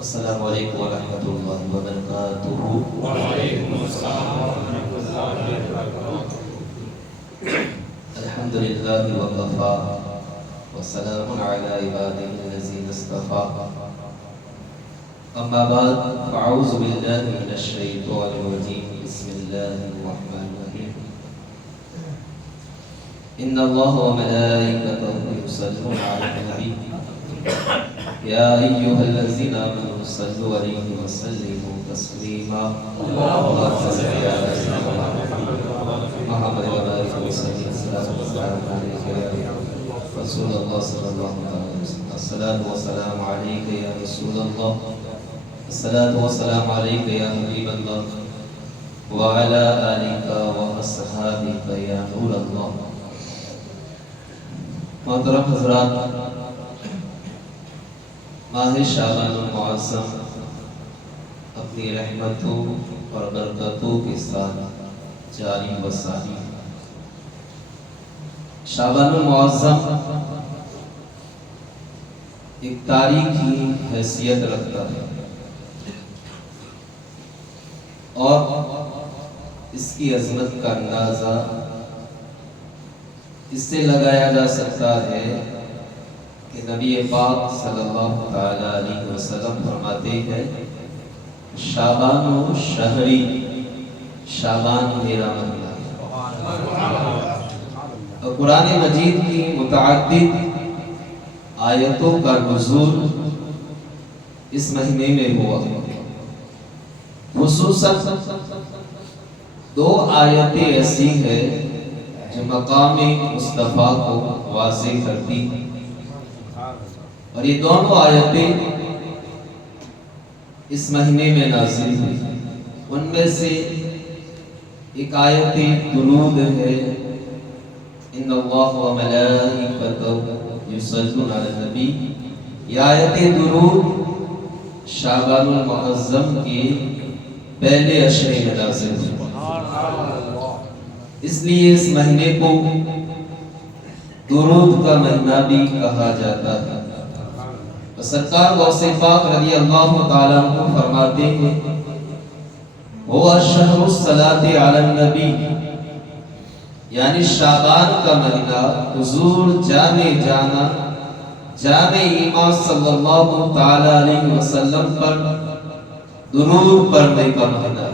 السلام علیکم ورحمۃ اللہ وبرکاتہ۔ وعلیکم السلام ورحمۃ اللہ وبرکاتہ۔ الحمد للہ وکفیٰ وسلام علی عبادہ الذین اصطفیٰ، اما بعد فاعوذ باللہ من الشیطان الرجیم، بسم اللہ الرحمن الرحیم۔ ان اللہ وملائکتہ یصلون علی النبی یا ایھا الذین آمنوا صلوا علیہ وسلموا تسلیما، اللهم صل علی سیدنا محمد وبارک وسلم، الصلاۃ والسلام علیک یا رسول اللہ صلی اللہ علیہ وسلم، الصلاۃ والسلام علیک یا رسول اللہ، الصلاۃ والسلام علیک یا حبیب اللہ، وعلی آلک واصحابک یا نور اللہ۔ محترم حضرات، ماہ شعبان المعظم اپنی رحمتوں اور برکتوں کے ساتھ جاری و ساری۔ شعبان المعظم ایک تاریخی حیثیت رکھتا ہے اور اس کی عظمت کا اندازہ اس سے لگایا جا سکتا ہے کہ نبی پاک صلی اللہ تعالی علیہ وسلم فرماتے ہیں، شعبان و شہری، شعبان میرا مہینہ ہے۔ اور قرآن مجید کی متعدد آیتوں کا نزول اس مہینے میں ہوا، خصوصاً دو آیتیں ایسی ہیں جو مقام مصطفیٰ کو واضح کرتی ہیں، اور یہ دونوں آیتیں اس مہینے میں نازل ہوئی۔ ان میں سے ایک آیت درود ہے، ان اللہ و ملائکتہ یصلون علی النبی۔ یہ آیت درود شعبان المعظم کے پہلے عشرے میں نازل ہوئی، اس لیے اس مہینے کو درود کا مہینہ بھی کہا جاتا ہے۔ سرکار غوث پاک رضی اللہ تعالیٰ عنہ فرماتے ہیں، وہ شہر الصلاۃ علی النبی، یعنی شعبان کا مہینہ حضور جامع جانا جامع ایمان صلی اللہ تعالیٰ علیہ وسلم پر درود پڑھنے کا مہینہ ہے۔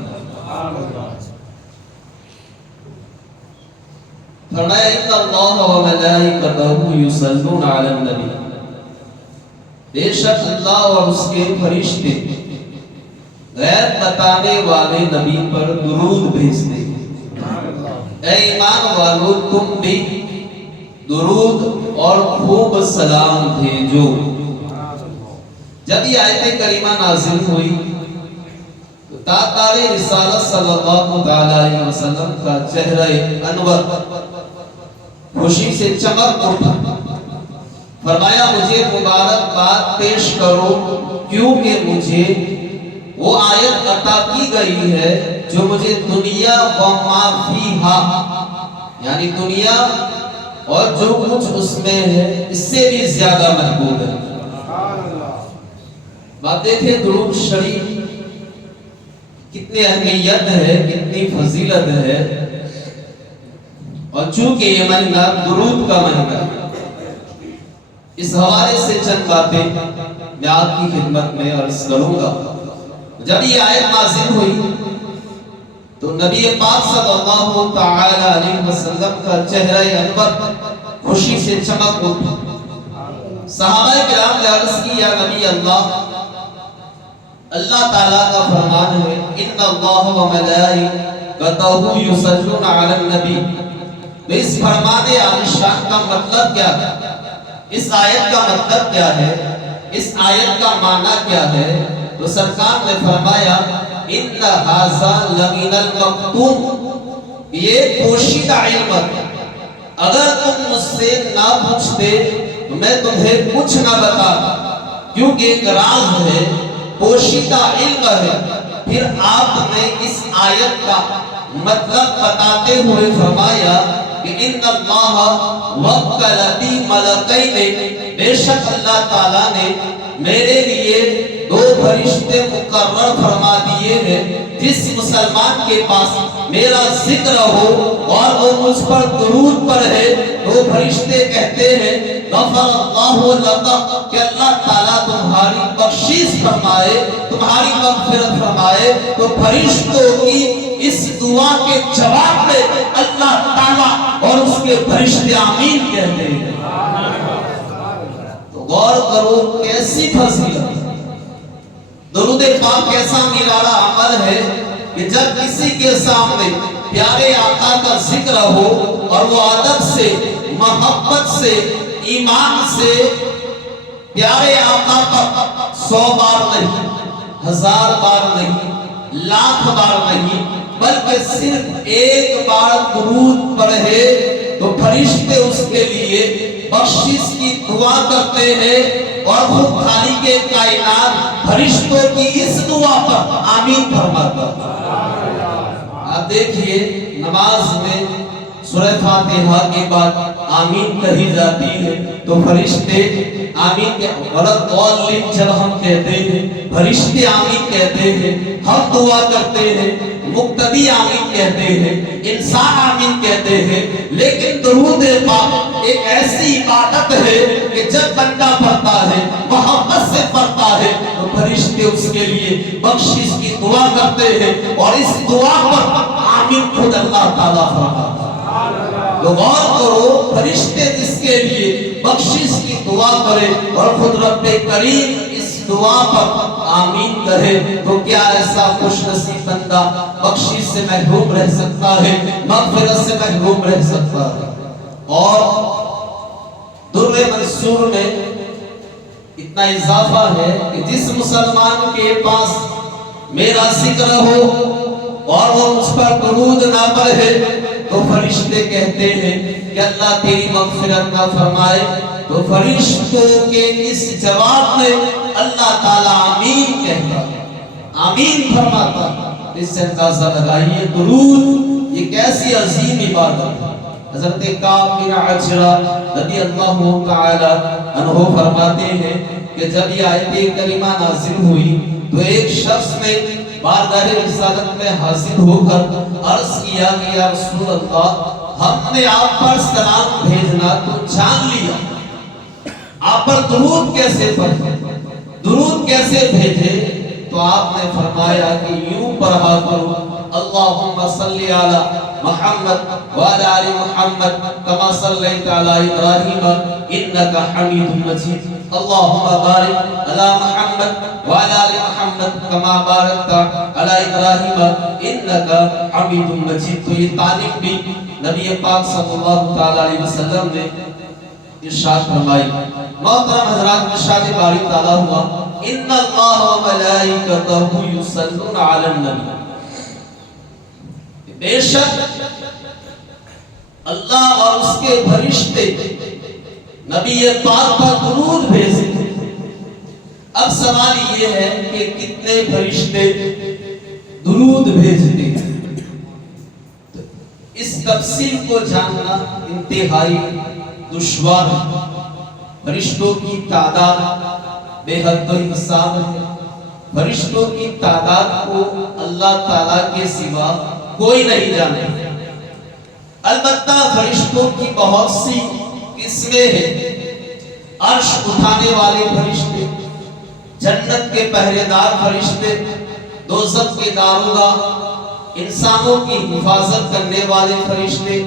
فرمایا ان اللہ و ملائکتہ یصلون علی النبی، بے شک اللہ اور اس کے فرشتے غیب بتانے والے نبی پر درود بھیجتے ہیں۔ اے ایمان والو، تم بھی درود اور خوب سلام بھیجو۔ جب یہ آیت کریمہ نازل ہوئی تو تاجدار رسالت صلی اللہ علیہ وسلم کا چہرہ انور خوشی سے چمک اٹھا۔ فرمایا مجھے مبارکباد پیش کرو، کیونکہ مجھے وہ آیت عطا کی گئی ہے جو مجھے دنیا و ما فیہا، یعنی دنیا اور جو کچھ اس میں ہے اس سے بھی زیادہ محبوب ہے۔ بات دیکھیں درود شریف کتنی اہمیت ہے، کتنی فضیلت ہے، اور چونکہ یہ مہینہ درود کا مہینہ ہے، اس حوالے سے چند باتیں میں آپ کی خدمت میں عرض کروں گا۔ جب یہ آیت نازل ہوئی تو نبی پاک صلی اللہ تعالی علیہ وسلم کا چہرہ انور خوشی سے چمک اٹھا۔ صحابہ کرام نے عرض کی، یا نبی اللہ، اللہ تعالیٰ کا فرمان ہے، ان اللہ و ملائکتہ یصلون علی النبی۔ اس فرمان عالی شان کا مطلب کیا ہے؟ اس آیت کا مطلب کیا ہے؟ اس آیت کا معنی کیا ہے؟ تو سرکار نے فرمایا، ان ھذا لمن المکتوم، یہ پوشیدہ علم ہے، اگر تم مجھ سے نہ پوچھتے تو میں تمہیں کچھ نہ بتاتا، کیونکہ ایک راز ہے، پوشیدہ علم ہے۔ پھر آپ نے اس آیت کا مطلب بتاتے ہوئے فرمایا کہ ان اللہ وکلتی ملکین، بے شک اللہ تعالیٰ نے میرے لیے دو فرشتے مقرر فرما دیے ہیں جس مسلمان کے پاس میرا ذکر ہو اور وہ مجھ پر درود پڑھے تو فرشتے کہتے ہیں غفر اللہ لک کہ اللہ تعالیٰ تمہاری بخشش فرمائے، تمہاری مغفرت فرمائے۔ تو فرشتوں کی اس دعا کے جواب میں اللہ تعالیٰ اور اس کے فرشتے آمین کہتے ہیں۔ تو غور کرو کیسی فضیلت، درود پاک کیسا نرالا عمل ہے کہ جب کسی کے سامنے پیارے آقا کا ذکر ہو اور وہ ادب سے، محبت سے، ایمان سے پیارے آقا پر 100 بار نہیں، 1000 بار نہیں، لاکھ بار نہیں، بلکہ صرف ایک بار درود پڑھے تو فرشتے اس کے لیے بخشش کی دعا کرتے ہیں اور خود خالق کائنات فرشتوں کی اس دعا پر آمین فرماتا ہے۔ آپ دیکھیے نماز میں سورہ فاتحہ کے بعد آمین کہی جاتی ہے تو فرشتے آمین کے ولضالین جب ہم کہتے ہیں فرشتے آمین کہتے ہیں، ہم دعا کرتے ہیں، مقتدی آمین کہتے ہیں، انسان آمین کہتے ہیں۔ لیکن درود پاک ایک ایسی عبادت ہے کہ جب بندہ پڑھتا ہے، محبت سے پڑھتا ہے تو فرشتے اس کے لیے بخشش کی دعا کرتے ہیں اور اس دعا پر آمین خود اللہ تعالیٰ فرماتا ہے۔ تو غور کرو فرشتے جس کے لیے بخشش کی دعا کرے اور خود رب کریم اس دعا پر آمین کہے تو کیا ایسا خوش نصیب بندہ بخشش سے محروم رہ سکتا ہے، مغفرت سے محروم رہ سکتا ہے۔ اور در منصور میں اتنا اضافہ ہے کہ جس مسلمان کے پاس میرا ذکر ہو اور وہ مجھ پر درود نہ پڑھے تو فرشتے کہتے ہیں کہ اللہ تیری مغفرت نہ فرمائے۔ تو فرشتوں کے اس جواب میں اللہ تعالیٰ آمین کہتا ہے، آمین فرماتا ہے۔ اس سے اندازہ لگائیے درود یہ کیسی عظیم عبادت ہے۔ حضرت کعب بن عجرہ رضی اللہ تعالی عنہ فرماتے ہیں کہ جب یہ آیت کریمہ نازل ہوئی تو ایک شخص نے بارگاہ رسالت میں حاضر ہو کر عرض کیا کہ یا رسول اللہ ہم نے آپ پر سلام بھیجنا تو جان لیا، آپ پر درود کیسے پڑھے، درود کیسے بھیجے؟ تو آپ نے فرمایا کہ یوں پڑھا کرو اللہم صلی علی محمد وعلی آل محمد کما صلیت علی ابراہیم انکا حمید مجید اللہم بارک علی محمد وعلی آل محمد کما بارکت علی ابراہیم انکا حمید مجید۔ تو یہ تعلیم بھی نبی پاک صلی اللہ علیہ وسلم نے ارشاد فرمائی۔ محترم حضرات ارشاد باری تعالیٰ ہوا ان اللہ و ملائکتہ یصلون علی النبی، بے شک اللہ اور اس کے فرشتے نبی پاک پر درود بھیجتے ہیں۔ اب سوال یہ ہے کہ کتنے فرشتے درود بھیجتے ہیں؟ اس تفصیل کو جاننا انتہائی دشوار ہے۔ فرشتوں کی تعداد بے حد و حساب ہے، فرشتوں کی تعداد کو اللہ تعالیٰ کے سوا کوئی نہیں جانتا۔ البتہ فرشتوں کی بہت سی قسمیں ہیں، عرش اٹھانے والے فرشتے، جنت کے پہرے دار فرشتے، دوزخ کے داروغہ، انسانوں کی حفاظت کرنے والے فرشتے،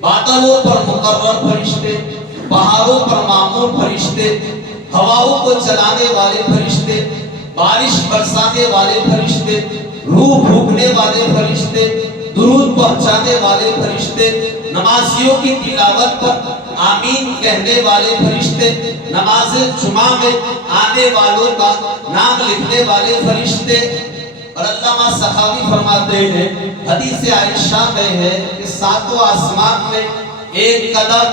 بادلوں پر مقرر فرشتے، پہاڑوں پر مامور فرشتے، ہواؤں کو چلانے والے فرشتے، بارش برسانے والے فرشتے، روح پھونکنے والے فرشتے، درود پہنچانے والے فرشتے، نمازیوں کی تلاوت پر آمین کہنے والے فرشتے، نماز جمعہ میں آنے والوں کا نام لکھنے والے فرشتے۔ اور علامہ سخاوی فرماتے ہیں حدیث عائشہ میں ہے کہ ساتوں آسمان میں ایک قدم،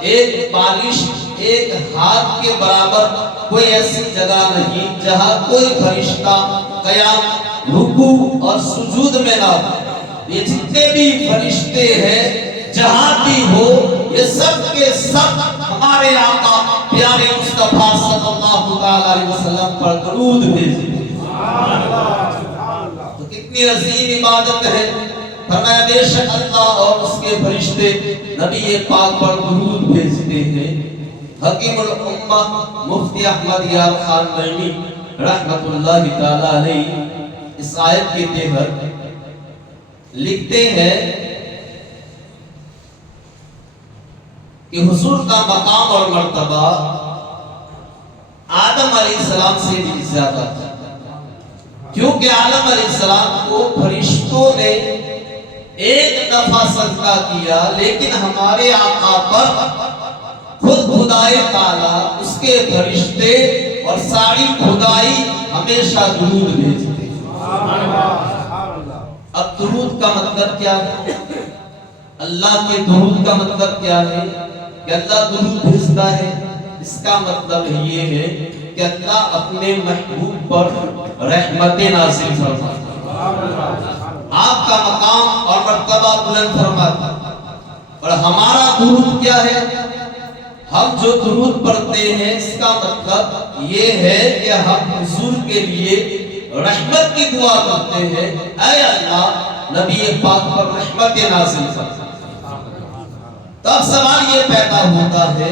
ایک بالش، ایک ہاتھ کے برابر کوئی ایسی جگہ نہیں جہاں کوئی فرشتہ قیام، رکوع اور سجود میں نہ ہو۔ یہ جتنے بھی فرشتے ہیں جہاں بھی ہو یہ سب کے سب ہمارے آقا پیارے مصطفیٰ صلی اللہ علیہ وسلم پر درود بھیجتے ہیں۔ تو کتنی عظیم عبادت ہے. فرمایا بے شک اللہ اور اس کے فرشتے نبی پاک پر درود بھیجتے ہیں. حکیم الامہ مفتی احمد یار خان نعیمی رحمت اللہ تعالی علیہ اس آیت کے تحت لکھتے ہیں کہ حضور کا مقام اور مرتبہ آدم علیہ السلام سے بھی زیادہ تھا، کیونکہ آدم علیہ السلام کو فرشتوں نے ایک دفعہ سجدہ کیا، لیکن ہمارے آقا پر خود خدائے تعالیٰ، اس کے فرشتے اور ساری خدائی ہمیشہ درود بھیجتے. اب درود کا مطلب کیا ہے؟ اللہ کے درود کا مطلب کیا ہے؟ کہ اللہ درود بھیجتا ہے. اس کا مطلب یہ ہے کہ اللہ اپنے محبوب پر رحمت نازل فرماتا ہے، آپ کا مقام اور مرتبہ بلند فرماتا ہے. اور ہمارا درود کیا ہے؟ ہم جو درود پڑھتے ہیں اس کا مطلب یہ ہے کہ ہم حضور کے لیے رحمت کی دعا کرتے ہیں، اے اللہ نبی پاک پر رحمت نازل فرما. تب سوال یہ پیدا ہوتا ہے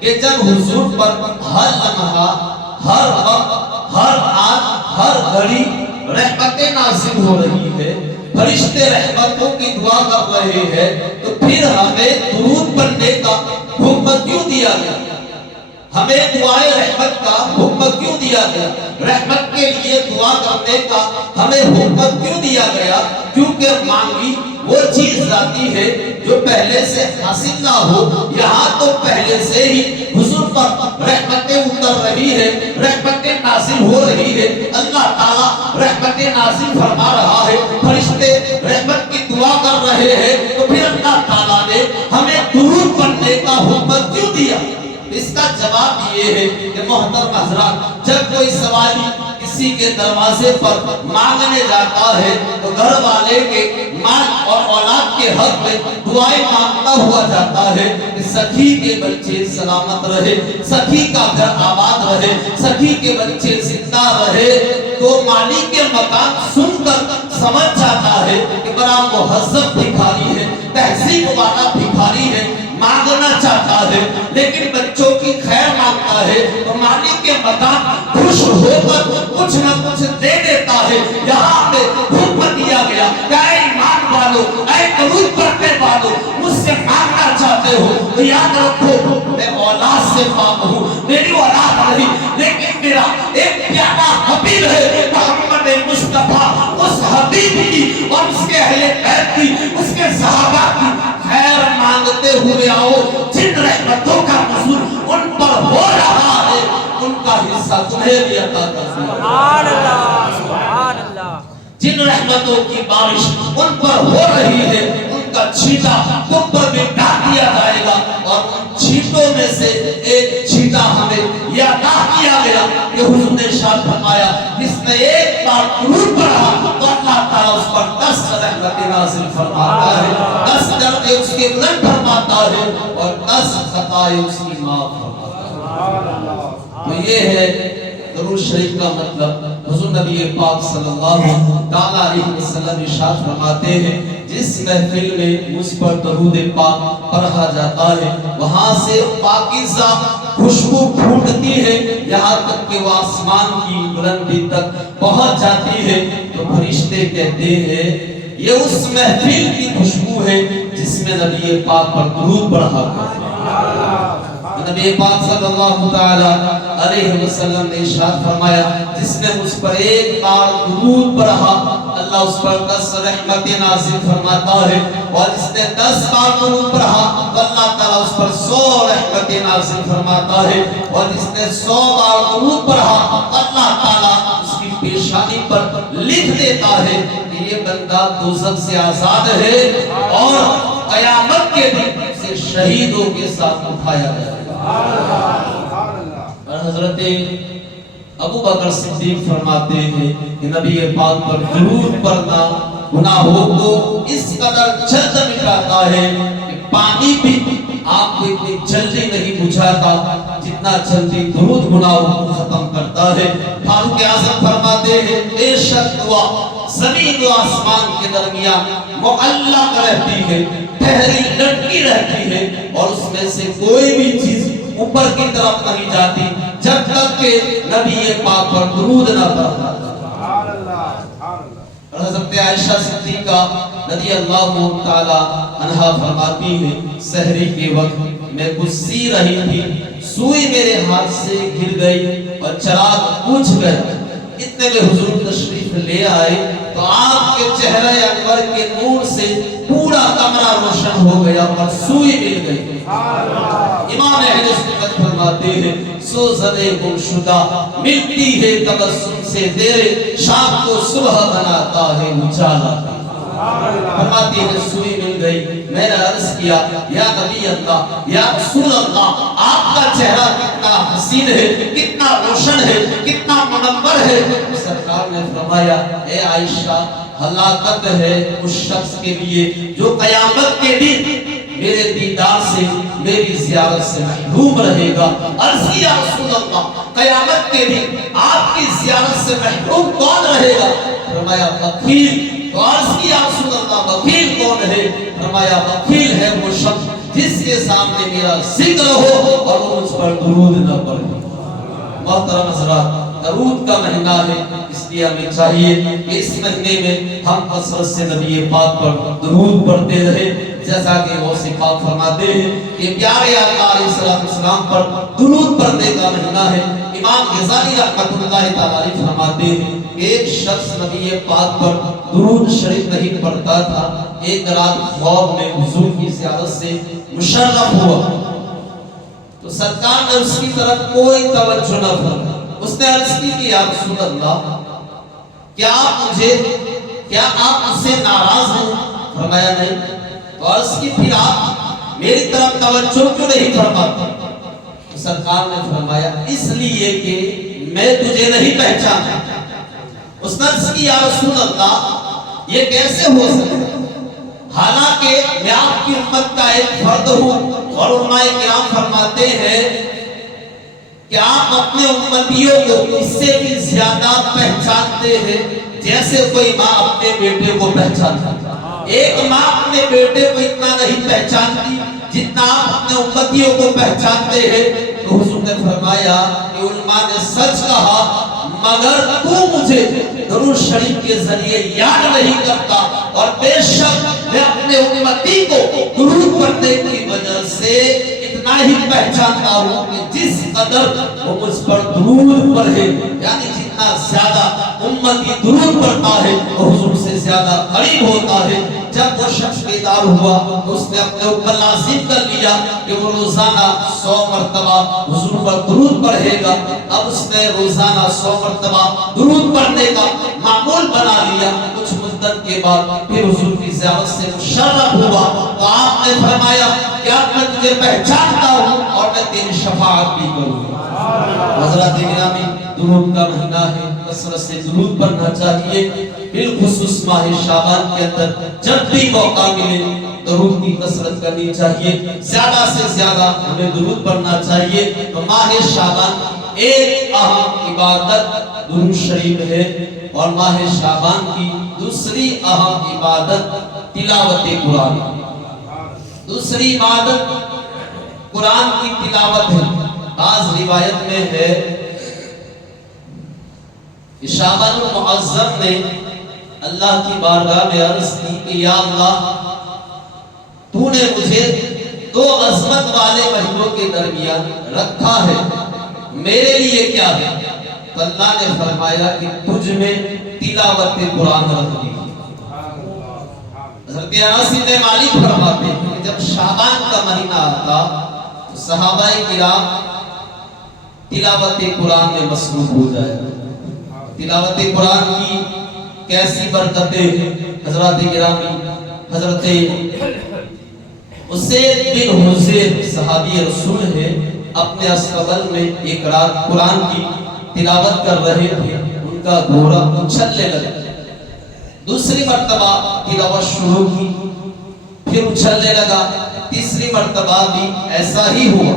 کہ جب حضور پر ہر لمحہ، ہر وقت، ہر آن، ہر گھڑی رحمت نازل ہو رہی ہے، فرشتے رحمتوں کی دعا کر رہے ہیں، تو پھر ہمیں درود پڑھنے کا حکم کیوں دیا گیا؟ ہمیں دعائے رحمت کا حکم کیوں دیا گیا؟ رحمت کے لیے دعا کرنے کا ہمیں حکم کیوں دیا گیا؟ کیونکہ مانگی وہ چیز ذاتی ہے جو پہلے سے حاصل نہ ہو. یہاں تو پہلے سے ہی حضور پر رحمتیں اتر رہی ہے، رحمتیں نازل ہو رہی ہے. اللہ تعالیٰ رحمتیں نازل فرما رہا ہے، فرشتے رحمت کی دعا کر رہے ہیں، تو پھر اللہ تعالیٰ نے ہمیں درود پڑھنے کا حکم کیوں دیا؟ اس کا جواب یہ ہے کہ محترم حضرات، جب کوئی سوالی کسی کے دروازے پر مانگنے جاتا ہے تو گھر والے کے مال اور اولاد کے حق میں دعائیں مانگتا ہوا جاتا ہے کہ سخی کے بچے سلامت رہے، سخی کا گھر آباد رہے، سخی کے بچے زندہ رہے. تو مالک کے مکان سن کر سمجھ جاتا ہے کہ بڑا مہذب بھکاری ہے، تہذیب والا بھکاری ہے، مانگنا چاہتا ہے. لیکن بچوں کی خیر مانگتا ہے تو مالک کے مکان خوش ہو کر کچھ نہ کچھ دے دیتا ہے. یہاں پہ حکم دیا گیا کہ اے ایمان والو، اے درود پڑھنے والو، مجھ سے مانگنا چاہتے ہو تو یاد رکھو میں اولاد سے پاک ہوں، میری اولاد نہیں، لیکن میرا ایک پیارا حبیب ہے محمد مصطفیٰ. اس حبیب کی اور اس کے اہل بیت کی، اس کے صحابہ کی خیر مانگتے ہوئے آؤ. جن رحمتوں کا نزول ان پر ہو رہا ہے ان کا حصہ تمہیں بھی عطا کر. سبحان اللہ، سبحان اللہ. جن رحمتوں کی بارش ان پر ہو رہی ہے ان کا چھینٹا تم پر بھی ڈال دیا جائے گا. اور ان چھینٹوں میں سے ایک چھینٹا ہمیں یہ عطا کیا گیا کہ حضور نے ارشاد فرمایا جس نے ایک بار درود پڑھا تو اللہ تعالیٰ اس پر 10 رحمتیں نازل فرماتا ہے، 10 درجے اس کے بلند فرماتا ہے اور 10 خطائیں اس کی معاف فرماتا ہے. تو یہ ہے درود شریف کا مطلب. حضور نبی پاک صلی اللہ علیہ وسلم ارشاد فرماتے ہیں جس محفل میں مجھ پر درود پاک پڑھا جاتا ہے وہاں سے پاکیزہ خوشبو پھوٹتی ہے، یہاں تک کہ وہ آسمان کی بلندی تک پہنچ جاتی ہے. تو فرشتے کہتے ہیں یہ اس محفل کی خوشبو ہے جس میں نبی پاک پر درود پڑھا گیا. نبی پاک صلی اللہ تعالی علیہ وسلم نے ارشاد فرمایا جس نے مجھ پر ایک بار درود پڑھا اللہ اس پر 10 رحمتیں نازل فرماتا ہے، اور جس نے 10 بار درود پڑھا اللہ تعالیٰ اس پر 100 رحمتیں نازل فرماتا ہے، اور جس نے 100 بار درود پڑھا اللہ تعالیٰ اس کی پیشانی پر لکھ دیتا ہے کہ یہ بندہ دوزخ سے آزاد ہے اور قیامت کے دن سے شہیدوں کے ساتھ اٹھایا جائے گا. اور حضرت ابو بکر صدیق فرماتے ہیں کہ نبی پاک پر درود پڑھنا گناہوں کو اس قدر جلد مٹاتا ہے کہ پانی بھی آپ کو اتنی جلدی نہیں بجھاتا جتنا جلدی درود گناہوں کو ختم کرتا ہے۔ فاروق اعظم فرماتے ہیں بے شک دعا زمین و آسمان کے درمیان معلق رہتی ہے، ٹھہری لٹکی رہتی ہے، اور اس میں سے کوئی بھی چیز اوپر کی طرف نہیں جاتی جب تک کہ نبی پاک پر درود نہ پڑھتا۔ حضرت عائشہ صدیقہ رضی اللہ تعالی عنہا فرماتی ہے سحری کے وقت میں کچھ سی رہی تھی، سوئی میرے ہاتھ سے گر گئی اور چراغ بجھ گیا۔ اتنے میں حضور تشریف لے آئے تو آپ کے چہرہ انور کے نور سے پورا کمرہ روشن ہو گیا اور سوئی مل گئی۔ امام اہل سنت فرماتے ہیں سوزنے گم شدہ ملتی ہے تبسم سے تیرے، شام کو صبح بناتا ہے اجالا۔ فرماتی ہے سوئی مل گئی، میں نے عرض کیا یا نبی اللہ یا رسول اللہ آپ کا چہرہ کتنا حسین ہے، کتنا روشن ہے، کتنا منور ہے۔ سرکار نے فرمایا اے عائشہ ہلاکت ہے اس شخص کے لیے جو قیامت کے دن میرے دیدار سے میری زیارت سے محروم رہے گا۔ عرض کیا رسول اللہ قیامت کے دن آپ کی زیارت سے محروم کون رہے گا؟ فرمایا بخیل۔ تو عرض کیا رسول اللہ بخیل کون ہے؟ فرمایا بخیل ہے وہ شخص جس کے سامنے میرا ذکر ہو اور وہ مجھ پر درود نہ پڑھے۔ محترم حضرات درود کا مہینہ ہے، اس لیے ہمیں چاہیے کہ اس مہینے میں ہم کثرت سے نبی پاک پر درود پڑھتے رہیں، جیسا کہ غوث پاک فرماتے ہیں کہ پیارے آقا علیہ السلام پر درود پڑھنے کا مہینہ ہے۔ امام غزالی رحمۃ اللہ تعالی فرماتے ہیں ایک شخص نبی پاک پر درود شریف نہیں پڑھتا تھا، ایک رات خواب میں حضور کی زیارت سے مشرف ہوا تو سرکار نے اس کی طرف کوئی توجہ نہ فرمائی۔ اس نے عرض کی کہ یا رسول اللہ کیا آپ مجھ سے ناراض ہیں؟ فرمایا نہیں۔ تو عرض کی پھر آپ میری طرف توجہ کیوں نہیں فرماتے؟ تو سرکار نے فرمایا اس لیے کہ میں تجھے نہیں پہچانتا۔ اس نے عرض کی یا رسول اللہ یہ کیسے ہو سکتا؟ حالانکہ میں آپ کی امت کا ایک فرد ہوں، اور علماء کرام فرماتے ہیں کہ آپ اپنے امتیوں کو اس سے بھی زیادہ پہچانتے ہیں جیسے کوئی ماں اپنے بیٹے کو پہچانتا۔ ایک ماں اپنے بیٹے کو اتنا نہیں پہچانتی جتنا آپ اپنے امتیوں کو پہچانتے ہیں۔ تو حضور نے فرمایا کہ علماء نے سچ کہا مگر تو مجھے درود شریف کے ذریعے یاد نہیں کرتا، اور بے شک میں اپنے امتی کو درود پڑھنے کی وجہ سے اتنا ہی پہچانتا ہوں کہ جس قدر وہ مجھ پر درود پڑھے، یعنی جتنا زیادہ امتی درود پڑھتا ہے وہ حضور سے زیادہ قریب ہوتا ہے۔ جب وہ شخص بیدار ہوا تو اس نے اپنے اوپر لازم کر لیا کہ وہ روزانہ 100 مرتبہ حضور پر درود پڑھے گا۔ اب اس نے روزانہ 100 مرتبہ درود پڑھنے کا معمول بنا لیا۔ کچھ مدت کے بعد پھر حضور کی زیارت سے مشرف ہوا تو آپ نے فرمایا کیا میں تجھے پہچانتا ہوں اور میں تیری شفاعت بھی کروں گا۔ حضرات گرامی درود کا مہینہ ہے، کثرت سے درود پڑھنا چاہیے، بالخصوص ماہ شعبان کے اندر جب بھی موقع ملے درود کی کثرت کرنی چاہیے، زیادہ سے زیادہ ہمیں درود پڑھنا چاہیے۔ تو ماہ شعبان ایک اہم عبادت درود شریف ہے، اور ماہ شعبان کی دوسری اہم عبادت تلاوت قرآن، دوسری عبادت قرآن کی تلاوت ہے۔ بعض روایت میں ہے کہ شعبان المعظم نے اللہ کی بارگاہ میں عرض کی کہ یا اللہ تو نے مجھے 2 عظمت والے مہینوں کے درمیان رکھا ہے، میرے لیے کیا ہے؟ تو اللہ نے فرمایا کہ تجھ میں تلاوت قرآن رکھ دی۔ حضرت انس بن مالک فرماتے ہیں کہ جب شعبان کا مہینہ آتا تو صحابہ کرام تلاوت قرآن میں مصروف ہو جائے۔ تلاوت قرآن کی کیسی برکتیں ہیں حضرات گرامی۔ حضرت اسید بن حضیر صحابی رسول ہے، اپنے اسقبل میں ایک رات قرآن کی تلاوت کر رہے تھے، ان کا گھوڑا اچھلنے لگا۔ دوسری مرتبہ تلاوت شروع کی، پھر اچھلنے لگا، تیسری مرتبہ بھی ایسا ہی ہوا۔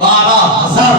12,000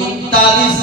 39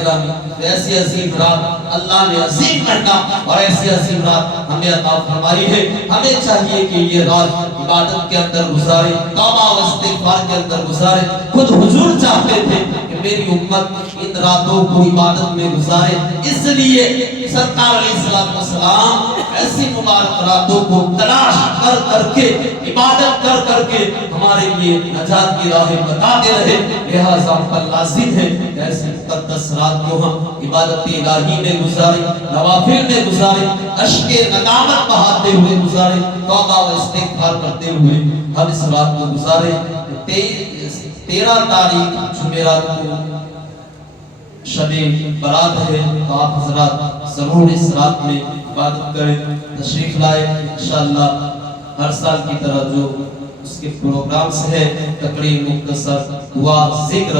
گرامی، ایسی عظیم رات اللہ نے عظیم مہینہ اور ایسی عظیم رات ہمیں عطا فرمائی ہے. ہمیں چاہیے کہ یہ رات عبادت کے اندر گزارے، توبہ و استغفار کے اندر گزارے. خود حضور چاہتے تھے کہ میری امت ان راتوں کو عبادت میں گزارے، اس لیے سرکار علیہ السلام ایسی مبارک راتوں کو تلاش کر کر کے عبادت کر کر کے ہمارے لیے نجات کی راہ بتاتے رہے. لہذا ہم پر لازم ہے کہ ایسی مقدس رات کو ہم عبادت الہی میں گزارے، نوافل میں گزارے، اشک ندامت بہاتے ہوئے گزارے، توبہ و استغفار کرتے ہوئے ہم اس رات کو گزارے. 13 تاریخ جمعرات کو شب برات ہے، تو آپ حضرات ضرور اس رات میں عبادت کریں، تشریف لائے. انشاءاللہ ہر سال کی طرح جو اس کے پروگرامز ہے، تقریر، مختصر دعا، ذکر